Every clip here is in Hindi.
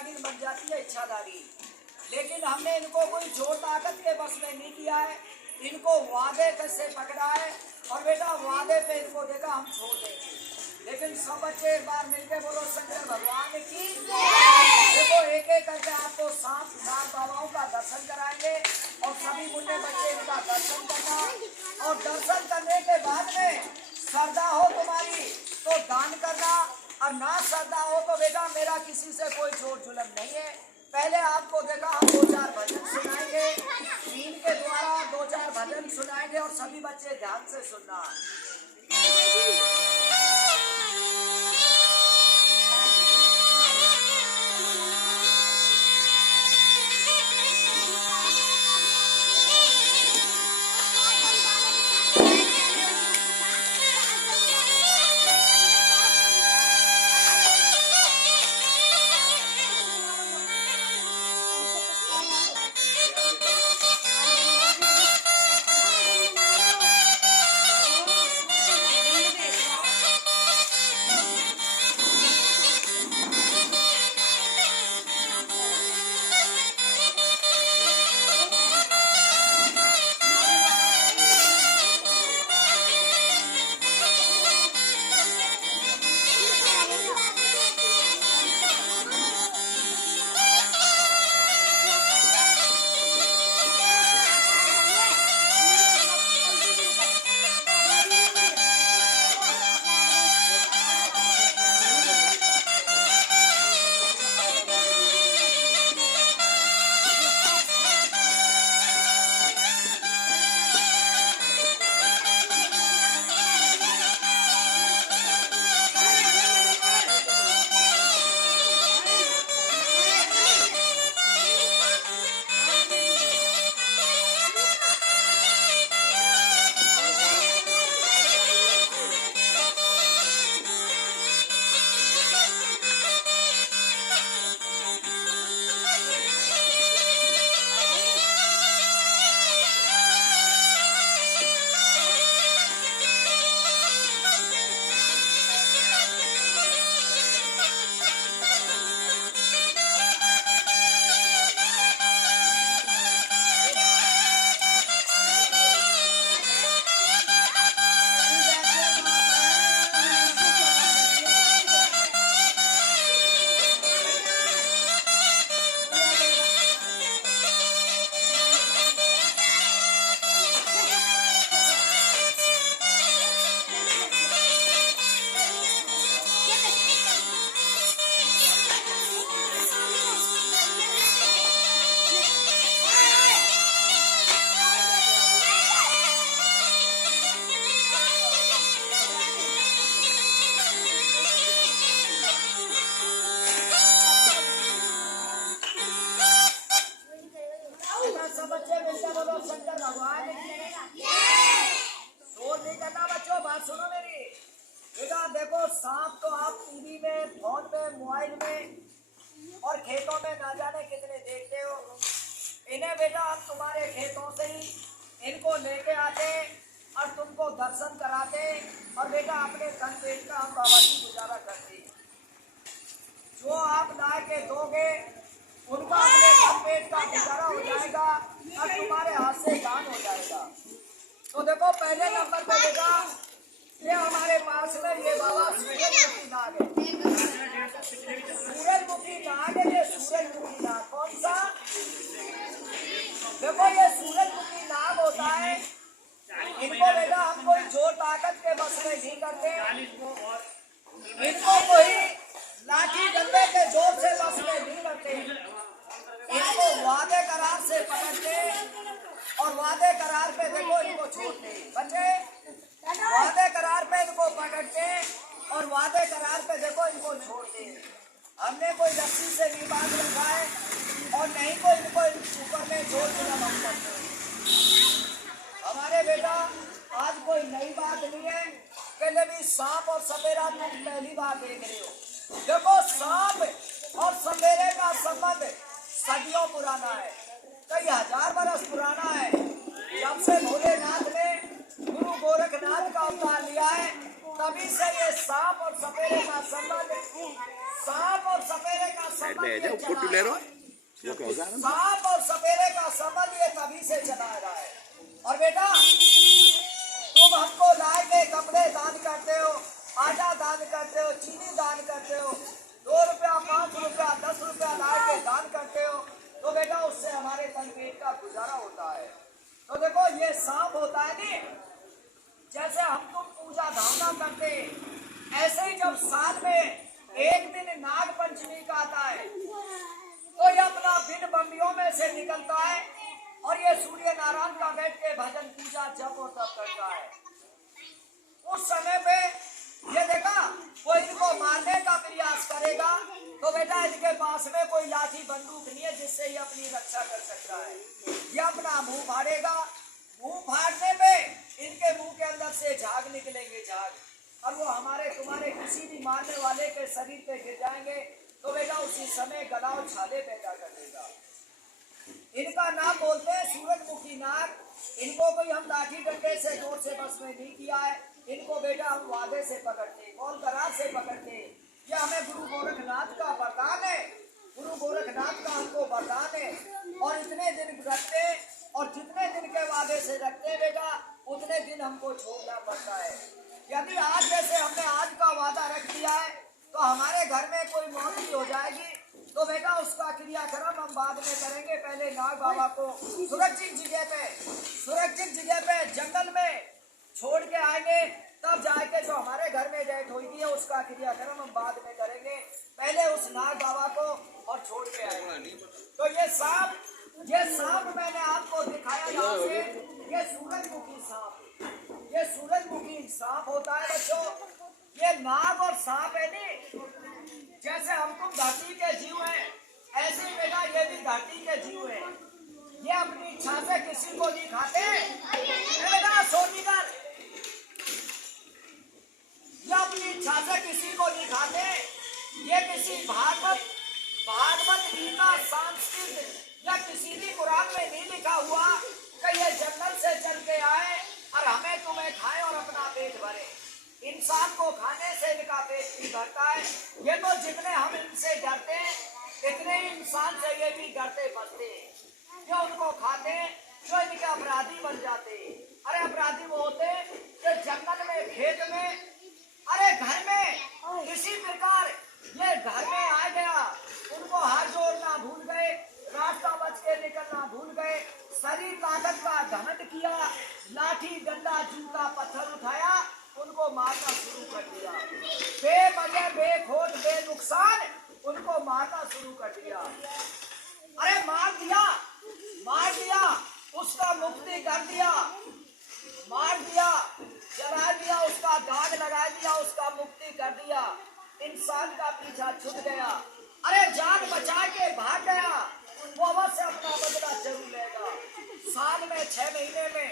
नागिन बन जाती है इच्छाधारी। लेकिन हमने इनको कोई जोर ताकत के बस में नहीं किया है, इनको वादे से पकड़ा है और बेटा वादे पे इनको देखा हम छोड़ देंगे। लेकिन सब बच्चे एक बार मिलके बोलो शंकर भगवान की। देखो एक एक करके आपको सात बाबाओं का दर्शन कराएंगे और सभी मुन्ने बच्चे इनका दर्शन करना और दर्शन करने के बाद में श्रद्धा हो तुम्हारी तो दान करना और ना श्रद्धा हो तो बेटा मेरा किसी से कोई जोर जुलम नहीं है। पहले आपको देखा हम 2-4 भजन सुनाएंगे, टीम के द्वारा 2-4 भजन सुनाएंगे और सभी बच्चे ध्यान से सुनना। सांप तो आप टीवी में, फोन में, मोबाइल में और खेतों में ना जाने कितने देखते हो। इन्हें बेटा हम तुम्हारे खेतों से ही इनको लेके आते और तुमको दर्शन कराते और बेटा अपने तन पेट का हम बाबा जी गुजारा करते। जो आप ला के दोगे उनका अपने तन पेट का गुजारा हो जाएगा और तुम्हारे हाथ से दान हो जाएगा। तो देखो पहले नंबर पर बेटा ये हमारे पास में ये बाबा सूरजमुखी नाग है। सूरजमुखी नाग है, ये सूरजमुखी नाग कौन सा? देखो ये सूरजमुखी नाग होता है। इनको बेटा हम कोई जोर ताकत के बस में नहीं करते, इनको कोई लाठी डंडे के जोर से बस में नहीं करते। इनको वादे करार से पकड़ते और वादे करार पे देखो इनको छोड़ते। बच्चे वादे करार पे इनको पकड़ते और वादे करार पे देखो इनको छोड़ते। हमने कोई रस्सी से नहीं बांध रखा है और नहीं कोई इनको ऊपर में जोर देना बंद करते। हमारे बेटा आज कोई नई बात नहीं है, पहले भी सांप और सपेरा तुम पहली बार देख रहे हो। देखो सांप और सपेरे का संबंध सदियों पुराना है, कई हजार बरस पुराना है। जब से भोलेनाथ ने गुरु गोरखनाथ का अवतार लिया है तभी से ये सांप और सपेरे का संबंध सांप और सपेरे का संबंध ये चला है। है। सांप और सपेरे का संबंध ये तभी से चला रहा है। और बेटा तुम हमको लाए के कपड़े दान करते हो, आटा दान करते हो, चीनी दान करते हो, 2 रुपया 5 रुपया 10 रुपया लाए के दान करते हो, तो बेटा उससे हमारे तन पेट का गुजारा होता है। तो देखो ये सांप होता है नी, जैसे हम तुम पूजा धारणा करते हैं, ऐसे ही जब साल में एक दिन नाग पंचमी का आता है तो ये अपना बिन बम्बियों में से निकलता है और ये सूर्य नारायण का बैठ के भजन पूजा जप और तप करता है। उस समय पे ये देखा कोई इनको मारने का प्रयास करेगा तो बेटा इनके पास में कोई लाठी बंदूक नहीं है जिससे ये अपनी रक्षा कर सकता है। ये अपना मुंह फाड़ेगा, मुंह फाड़ने पे इनके मुंह के अंदर से झाग निकलेंगे, झाग, और वो हमारे तुम्हारे किसी भी मारने वाले के शरीर पे गिर जाएंगे तो बेटा उसी समय गला और छाले पैदा कर देगा। इनका नाम बोलते हैं सूरजमुखी नाग। इनको कोई हम लाठी डंडे से जोर से बस में नहीं किया है, इनको बेटा हम वादे से पकड़ते, कौल करार से पकड़ते। ये हमें गुरु गोरखनाथ का वरदान है, गुरु गोरखनाथ का हमको वरदान है। और इतने दिन रखते और जितने दिन के वादे से रखते बेटा उतने दिन हमको छोड़ना पड़ता है। यदि आज जैसे हमने आज का वादा रख दिया है तो हमारे घर में कोई मौत भी हो जाएगी तो बेटा उसका क्रियाक्रम हम बाद में करेंगे। पहले नाग बाबा को सुरक्षित जगह पे जंगल में छोड़ के आएंगे, तब जाके जो हमारे घर में डेथ होगी उसका क्रियाक्रम हम बाद में करेंगे। पहले उस नाग बाबा को और छोड़ के आएंगे। तो ये सांप मैंने आपको दिखाया यहाँ से, ये सूरजमुखी सांप, ये सूरजमुखी सांप होता है बच्चों। ये नाग और सांप है नी, जैसे हम तुम धरती के जीव हैं ऐसे ही बेटा ये भी धरती के जीव हैं। ये अपनी इच्छा से किसी को नहीं खाते बेटा, सोनी कर, ये अपनी इच्छा से किसी को नहीं खाते। ये किसी भागवत गीता संस्कृत या किसी भी कुरान में नहीं लिखा हुआ कि ये जंगल से चल के आए और हमें तुम्हें खाए और अपना पेट भरे। इंसान को खाने से इनका पेट नहीं भरता है। ये तो जितने हम इनसे डरते हैं इतने ही इंसान से ये भी डरते बचते हैं। जो उनको खाते हैं जो इनके अपराधी बन जाते हैं। अरे अपराधी वो होते हैं जो जंगल में, खेत में, अरे घर में किसी प्रकार ये घर में आ गया, उनको हाथ जोड़ना भूल गए, रास्ता बच के निकलना भूल गए, शरीर ताकत का घमंड किया, लाठी डंडा जूता पत्थर उठाया, उनको मारना शुरू कर दिया। बेवजह बेखोट बेनुकसान उनको मारना शुरू कर दिया। अरे मार दिया, उसका मुक्ति कर दिया, मार दिया, जला दिया, उसका दाग लगा दिया, उसका मुक्ति कर दिया। इंसान का पीछा छूट गया। अरे जान बचा के भाग गया, वो अवश्य अपना बदला जरूर लेगा। साल में 6 महीने में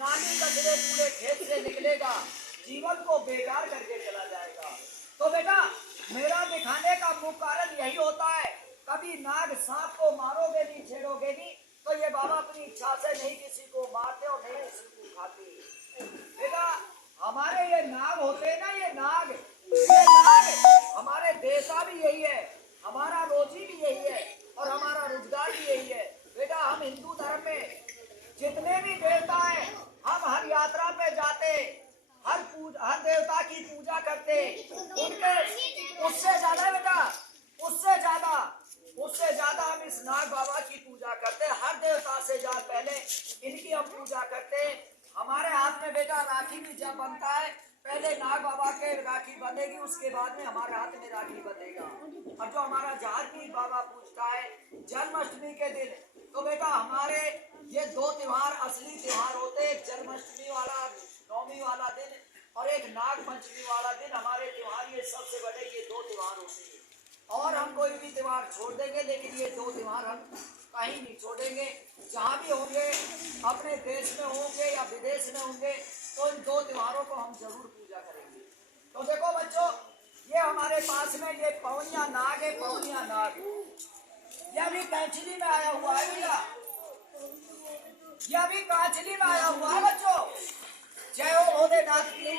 नाली कचरे पूरे खेत से निकलेगा, जीवन को बेकार करके चला जाएगा। तो बेटा मेरा दिखाने का मुख्य कारण यही होता है, कभी नाग सांप को मारोगे नहीं, छेड़ोगे नहीं, तो ये बाबा अपनी इच्छा से नहीं किसी को मारते और नहीं किसी को खाते। बेटा हमारे ये नाग होते हैं ना, ये नाग हमारे देवता भी यही है, हमारा रोजी भी यही है और हमारा रोजगार भी यही है। बेटा हम हिंदू धर्म में जितने भी देवता हैं हम हर यात्रा पे जाते, हर देवता की पूजा करते, उनके उससे ज्यादा बेटा उससे ज्यादा हम इस नाग बाबा की पूजा करते। हर देवता से ज्यादा पहले इनकी हम पूजा करते। हमारे हाथ में बेटा राखी भी जब बनता है पहले नाग बाबा के राखी बंधेगी, उसके बाद में हमारे हाथ में राखी बंधेगा। और जो हमारा झारखंड बाबा पूछता है जन्माष्टमी के दिन, तो बेटा हमारे ये 2 त्योहार असली त्योहार होते हैं, जन्माष्टमी वाला नवमी वाला दिन और एक नाग पंचमी वाला दिन। हमारे त्योहार ये सबसे बड़े ये 2 त्योहार होते हैं। और हम कोई भी त्योहार छोड़ देंगे लेकिन ये 2 त्योहार हम कहीं नहीं छोड़ेंगे। जहाँ भी होंगे, अपने देश में होंगे या विदेश में होंगे, तो इन 2 त्योहारों को हम जरूर पूजा करेंगे। तो देखो बच्चों, ये हमारे पास में ये पवनिया नाग है, पवनिया नाग ये अभी कैंचली में आया हुआ है भैया, ये अभी कांचली में आया हुआ है बच्चों। जय हो भोलेनाथ की।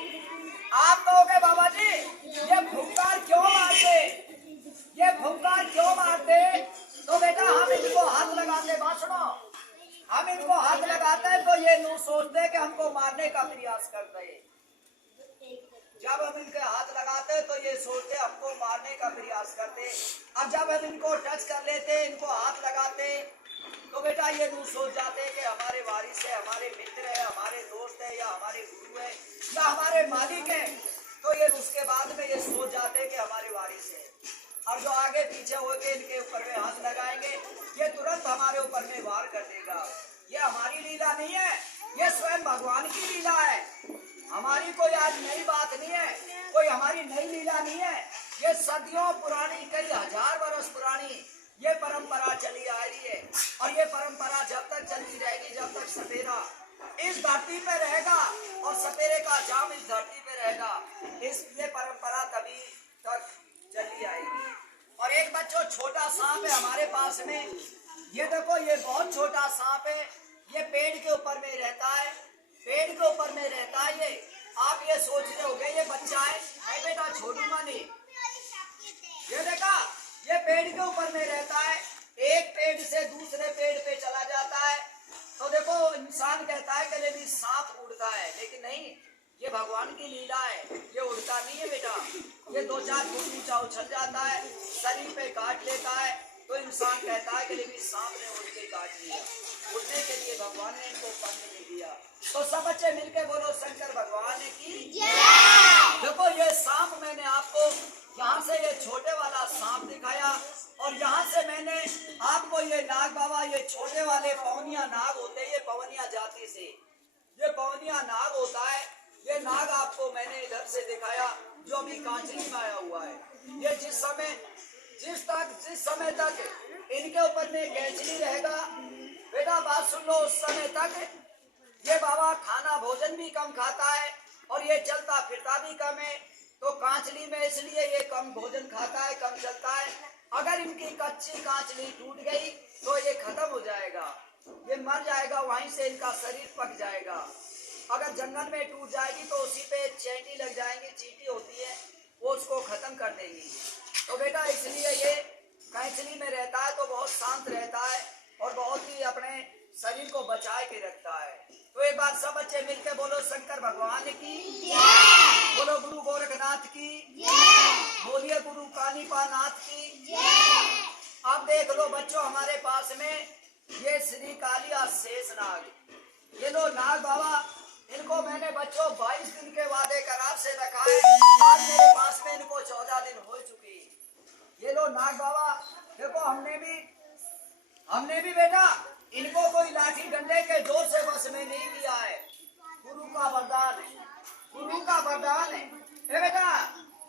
आप कहोगे बाबा जी ये फुटकार क्यों मारते, से बात सुनो, हम इनको हाथ लगाते हैं तो ये नु सोचते हैं कि हमको मारने का प्रयास करते हैं। जब हम इनके हाथ लगाते हैं तो ये सोचते हमको मारने का प्रयास करते। और जब हम इनको टच कर लेते, इनको हाथ लगाते, तो बेटा ये नु सोच जाते हैं कि हमारे वारिस है, हमारे मित्र है, हमारे दोस्त है, या हमारे गुरु है, या हमारे मालिक है। तो ये उसके बाद में ये सोच जाते हैं कि हमारे वारिस है। और जो आगे पीछे होके इनके ऊपर में हाथ लगाएंगे, ये तुरंत हमारे ऊपर में वार कर देगा। ये हमारी लीला नहीं है, ये स्वयं भगवान की लीला है। हमारी कोई आज नई बात नहीं है, कोई हमारी नई लीला नहीं है। ये सदियों पुरानी, कई हजार वर्ष पुरानी ये परंपरा चली आ रही है। और ये परंपरा जब तक चलती रहेगी, जब तक सपेरा इस धरती पे रहेगा और सपेरे का जाम इस धरती पे रहेगा, ये परंपरा तभी तक चली आएगी। और एक बच्चों छोटा सांप है हमारे पास में, ये देखो ये बहुत छोटा सांप है, ये पेड़ के ऊपर में रहता है, पेड़ के ऊपर में रहता है। ये आप ये सोच रहे होंगे ये बच्चा है, नहीं बेटा छोड़ूंगा नहीं। ये देखा, ये पेड़ के ऊपर में रहता है, एक पेड़ से दूसरे पेड़ पे चला जाता है। तो देखो इंसान कहता है कि लेकिन सांप उड़ता है, लेकिन नहीं, ये भगवान की लीला है। ये उड़ता नहीं है बेटा, ये 2-4 फुट ऊंचा उछल जाता है, शरीर पे काट लेता है। तो इंसान कहता है कि लेकिन सांप ने उड़ के काट लिया। उड़ने के लिए भगवान ने इनको पंख दे दिया। तो सब बच्चे मिलके बोलो शंकर भगवान की जय। देखो ये सांप मैंने आपको यहाँ से ये छोटे वाला सांप दिखाया, और यहाँ से मैंने आपको ये नाग बाबा, ये छोटे वाले पवनिया नाग होते हैं, ये पवनिया जाति से ये पवनिया नाग होता है। ये नाग आपको मैंने इधर से दिखाया जो अभी कांचली में आया हुआ है। ये जिस समय तक इनके ऊपर में कैंचली रहेगा, बेटा बात सुन लो, उस समय तक ये बाबा खाना भोजन भी कम खाता है और ये चलता फिरता भी कम है। तो कांचली में इसलिए ये कम भोजन खाता है, कम चलता है। अगर इनकी कच्ची कांचली टूट गई तो ये खत्म हो जाएगा, ये मर जाएगा, वहीं से इनका शरीर पक जाएगा। अगर जंगल में टूट जाएगी तो उसी पे चींटी लग जाएंगी, चींटी होती है, वो उसको खत्म कर देगी। तो बेटा इसलिए ये कांचली में रहता है तो बहुत शांत रहता है और बहुत ही अपने शरीर को बचाए के रखता है। तो एक बार सब बच्चे मिलकर बोलो शंकर भगवान की जय, बोलो गुरु गोरखनाथ की जय, बोलिए गुरु कानीपा नाथ की जय। अब देख लो बच्चों, हमारे पास में ये श्री कालिया शेष नाग, ये लो नाग बाबा, इनको मैंने बच्चों 22 दिन के वादे करार से रखा है। आज मेरे पास में इनको 14 दिन हो चुके। ये लो नाग बाबा, देखो हमने भी बेटा इनको कोई लाठी डंडे के जोर से बस में नहीं किया है। गुरु का वरदान है, गुरु का वरदान है। बेटा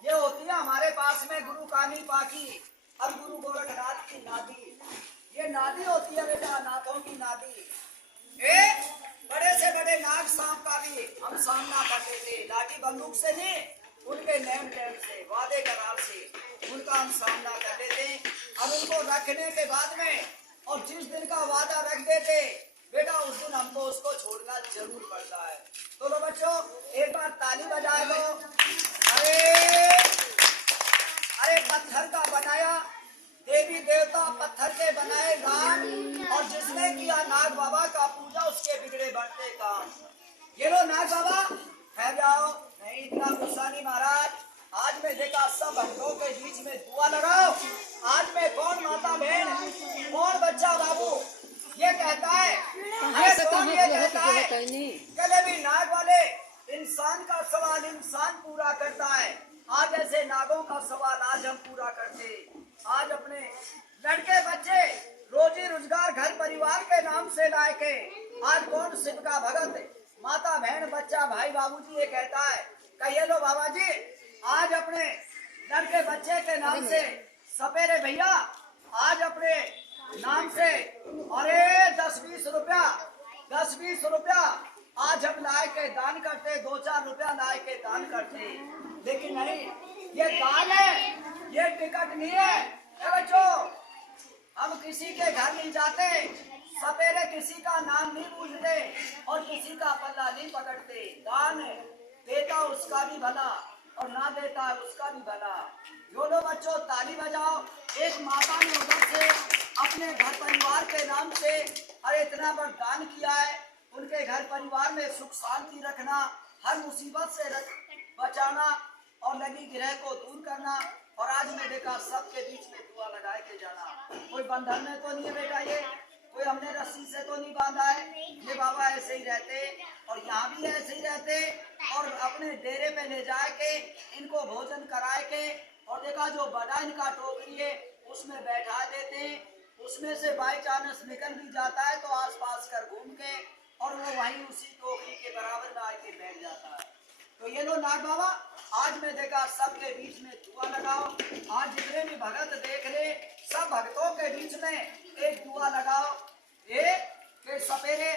ये होती है हमारे पास में गुरु कानी पाकी और गुरु गोरखनाथ की नादी। ये नादी होती है बेटा, नाथों की नादी। बड़े से बड़े नाग सांप का भी हम सामना करते थे, लाठी बंदूक से नहीं, उनके नेम टेम से, वादे करार से उनका हम सामना कर लेते। अब उनको रखने के बाद में और जिस दिन का वादा रख देते बेटा, उस दिन हमको उसको छोड़ना जरूर पड़ता है। तो लो बच्चों एक बार ताली बजा दो। अरे पत्थर का बनाया, देवी देवता पत्थर के बनाए राम, और जिसने किया नाग बाबा का पूजा उसके बिगड़े बढ़ते काम। ये लो नाग बाबा ठहर जाओ, नहीं इतना गुस्सा नहीं महाराज। आज मैं देखा सब भक्तों के बीच में दुआ लगाओ। आज मैं कौन माता बहन, कौन बच्चा बाबू ये कहता है, अरे कौन ये कहता है कले भी नाग वाले इंसान का सवाल इंसान पूरा करता है। आज ऐसे नागों का सवाल आज हम पूरा करते। आज अपने लड़के बच्चे रोजी रोजगार घर परिवार के नाम से लाए के आज कौन शिव का भगत, माता बहन बच्चा भाई बाबूजी ये कहता है, कहिए लो बाबा जी आज अपने लड़के बच्चे के नाम से सपेरे भैया आज अपने नाम से अरे 10-20 रुपया आज हम लाए के दान करते, 2-4 रुपया लाए के दान करते। लेकिन नहीं, ये दान है, ये टिकट नहीं है। बच्चों हम किसी के घर नहीं जाते, सपेरे किसी का नाम नहीं पूछते और किसी का पल्ला नहीं पकड़ते। दान देता उसका भी भला और ना देता है उसका भी भला। दोनों बच्चों ताली बजाओ। एक माता ने उधर से अपने घर परिवार के नाम से अरे इतना बड़ा दान किया है। उनके घर परिवार में सुख शांति रखना, हर मुसीबत से बचाना और लगी ग्रह को दूर करना। और आज मैं देखा सबके बीच में दुआ लगा के जाना। कोई बंधन में तो नहीं है बेटा, ये कोई हमने रस्सी से तो नहीं बांधा है। ये बाबा ऐसे ही रहते और यहाँ भी ऐसे ही रहते और अपने डेरे पे ले जा के इनको भोजन कराए के और देखा जो बड़ा इनका टोकरी है उसमें बैठा देते। उसमें से बाई चांस निकल भी जाता है तो आसपास कर घूम के और वो वहीं उसी टोकरी के बराबर में आके बैठ जाता है। तो ये लो नाग बाबा, आज मैं देखा सबके बीच में दुआ लगाओ। आज जितने भी भगत देख रहे सब भक्तों के बीच में एक दुआ लगाओ। एक के सपेरे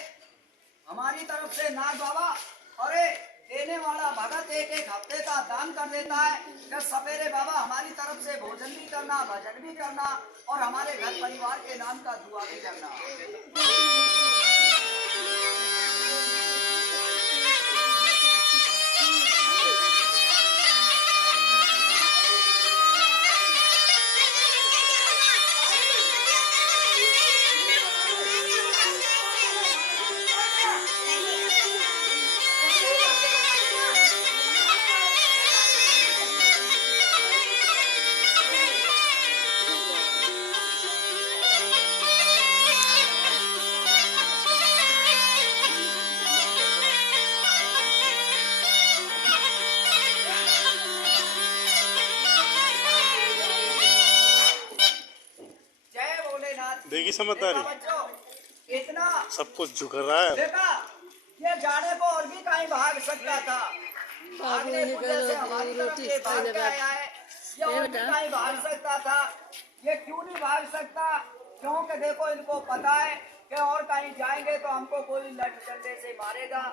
हमारी तरफ से नाग बाबा और देने वाला भगत एक एक हफ्ते का दान कर देता है कि सपेरे बाबा हमारी तरफ से भोजन भी करना, भजन भी करना और हमारे घर परिवार के नाम का दुआ भी करना। देखी समझदारी इतना सब कुछ झुक रहा है। देखा ये जाने को और भी कहीं भाग सकता था, भागने से हमारी तरफ ये भाग के आया है। ये और भी कहीं भाग सकता था, ये क्यों नहीं भाग सकता? क्योंकि देखो इनको पता है कि और कहीं जाएंगे तो हमको कोई लठ डंडे से मारेगा।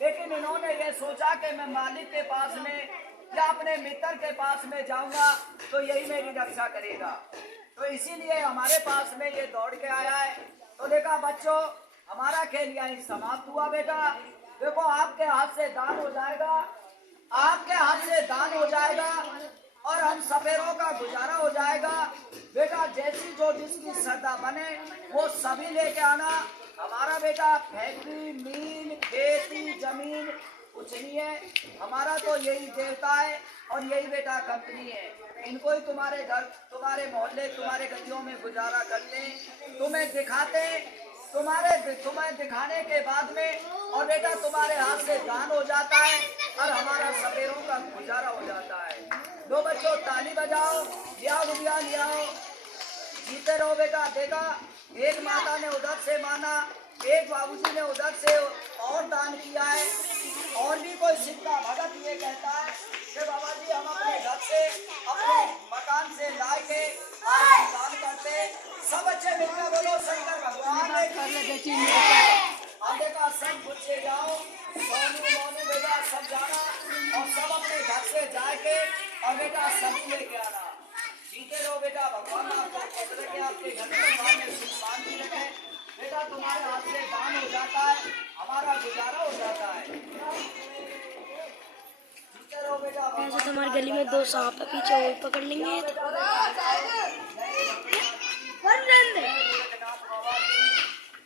लेकिन इन्होंने ये सोचा कि मैं मालिक के पास में या अपने मित्र के पास में जाऊंगा तो यही मेरी रक्षा करेगा। तो इसीलिए हमारे पास में ये दौड़ के आया है। तो देखा बच्चों, हमारा खेल यहीं समाप्त हुआ। बेटा देखो आपके हाथ से दान हो जाएगा, आपके हाथ से दान हो जाएगा और हम सपेरों का गुजारा हो जाएगा। बेटा जैसी जो जिसकी श्रद्धा बने वो सभी लेके आना। हमारा बेटा फैक्ट्री, मील, खेती, जमीन कुछ नहीं है, हमारा तो यही देवता है और यही बेटा कंपनी है। इनको ही तुम्हारे घर, तुम्हारे मोहल्ले, तुम्हारे गलियों में गुजारा करते, तुम्हें दिखाते, तुम्हें दिखाने के बाद में और बेटा तुम्हारे हाथ से दान हो जाता है और हमारा सपेरों का गुजारा हो जाता है। दो बच्चों ताली बजाओ, लियाओ रुपया लियाओ, जीते रहो बेटा। देखा एक माता ने उधर से माना, एक बाबूजी ने उधर से और दान किया है। और भी कोई सिक्का भगत ये कहता है कि बाबा जी हम अपने घर से, अपने मकान से ला के दान करते। सब अच्छे मिलकर बोलो शंकर भगवान ने। अब देखा सब पूछे जाओ, सोनू बेटा सब जाना और सब अपने घर से जाके और बेटा सभी लेके आना। जीते रहो बेटा, भगवान आपको के आपके घर में सुख शांति रखे। बेटा तुम्हारे हाथ से दान हो जाता है, हमारा गुजारा हो जाता है। जीते रहो बेटा। ऐसे तुम्हारी गली में दो सांप है, पीछे वो पकड़ लेंगे।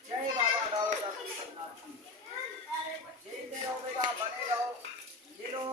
जय बाबा जीते रहो बेटा, बने रहो। ये लो